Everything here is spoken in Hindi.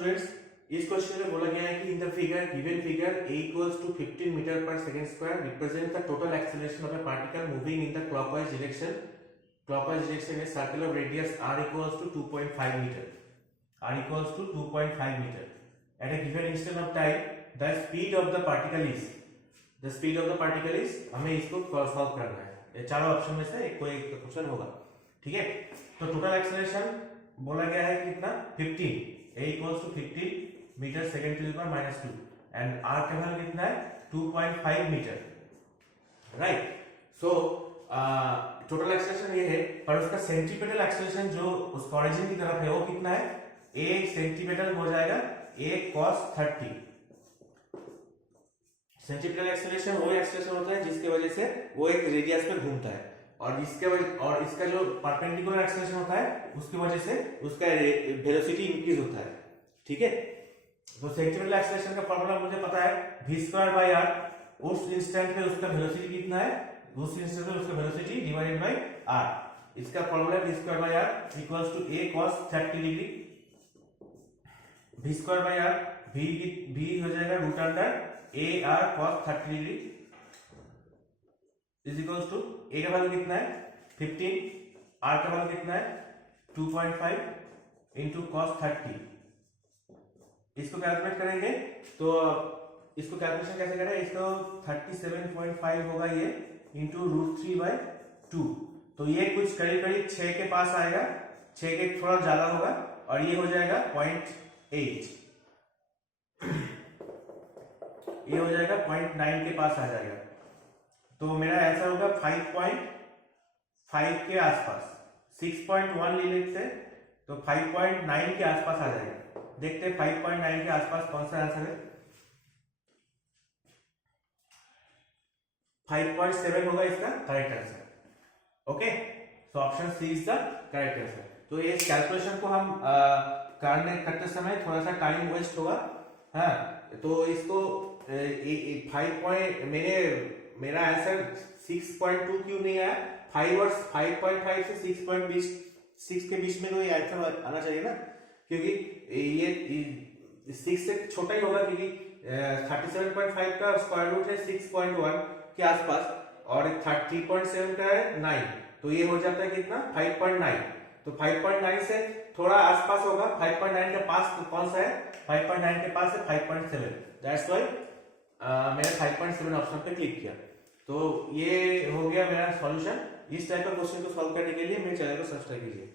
स्टूडेंट्स, इस क्वेश्चन में बोला गया है कि in the figure given figure a equals to 15 metre per second square represent the total acceleration of a particle moving in the clockwise direction में circle of radius r equals to 2.5 meter. r equals to 2.5 meter. At a given instant of time, the speed of the particle is हमें इसको सॉल्व करना है. ये चारों ऑप्शन में से कोई एक क्वेश्चन होगा. ठीक है, तो टोटल एक्सेलरेशन बोला गया है कितना 15, a equals to 15 metre second to the power -2 and r का वैल्यू कितना है 2.5 metre. Right, so total acceleration ये है, पर उसका सेंटीपिटल एक्सेलरेशन जो उसका ओरिजिन की तरफ है वो कितना है, a सेंटीपिटल हो जाएगा a cos 30. सेंटीपिटल एक्सेलरेशन वो एक्सेलरेशन होता है जिसकी वजह से वो एक रेडियस पे घूमता है, और इसका जो परपेंडिकुलर एक्सेलरेशन होता है उसकी वजह से उसका वेलोसिटी इंक्रीज होता है. ठीक है, तो सेंटीपिटल एक्सेलरेशन का फॉर्मूला मुझे पता है v²/r. उस इंस्टेंट पे उसका वेलोसिटी कितना है, उस इंस्टेंट पे उसका वेलोसिटी डिवाइडेड बाय r. इसका formula v²/r equals to a cos 30 degree. v²/r v हो जाएगा root under ar cos 30 degree is equals to a का वैल्यू कितना है 15, r का वैल्यू कितना है 2.5 इंटू cos 30. इसको कैलकुलेट करेंगे तो इसको कैलकुलेशन कैसे करें, इसको 37.5 होगा ये इंटू √3/2. तो ये कुछ करीब 6 के पास आएगा, 6 के थोड़ा ज्यादा होगा, और ये हो जाएगा 0.8. ये हो जाएगा 0.9 के पास आ जाएगा. तो मेरा आंसर होगा 5.5 के आसपास. 6.1 ले लेते तो 5.9 के आसपास आ जाएगा. देखते हैं 5.9 के आसपास कौन सा आंसर है. 5.7 होगा इसका correct answer. Okay, so option C is the correct answer. तो ये कैलकुलेशन को हम करते समय थोड़ा सा टाइम वेस्ट होगा. हाँ, तो इसको 5 मेरा आंसर 6.2 क्यों नहीं आया, 5.5 से 6 के बीच में तो ये आंसर आना चाहिए ना, क्योंकि ये 6 से छोटा ही होगा, क्योंकि 37.5 का स्क्वायर रूट है 6.1 के आसपास, और 3.7 का है 9, तो ये हो जाता है कितना 5.9. तो 5.9 से थोड़ा आसपास होगा. 5.9 के पास तो कौन सा है, 5.9 के पास है 5.7. दैट्स व्हाई मैंने 5.7 ऑप्शन पे क्लिक किया. तो ये हो गया मेरा सॉल्यूशन. इस टाइप का क्वेश्चन को सॉल्व करने के लिए मेरे चैनल को सब्सक्राइब कीजिए.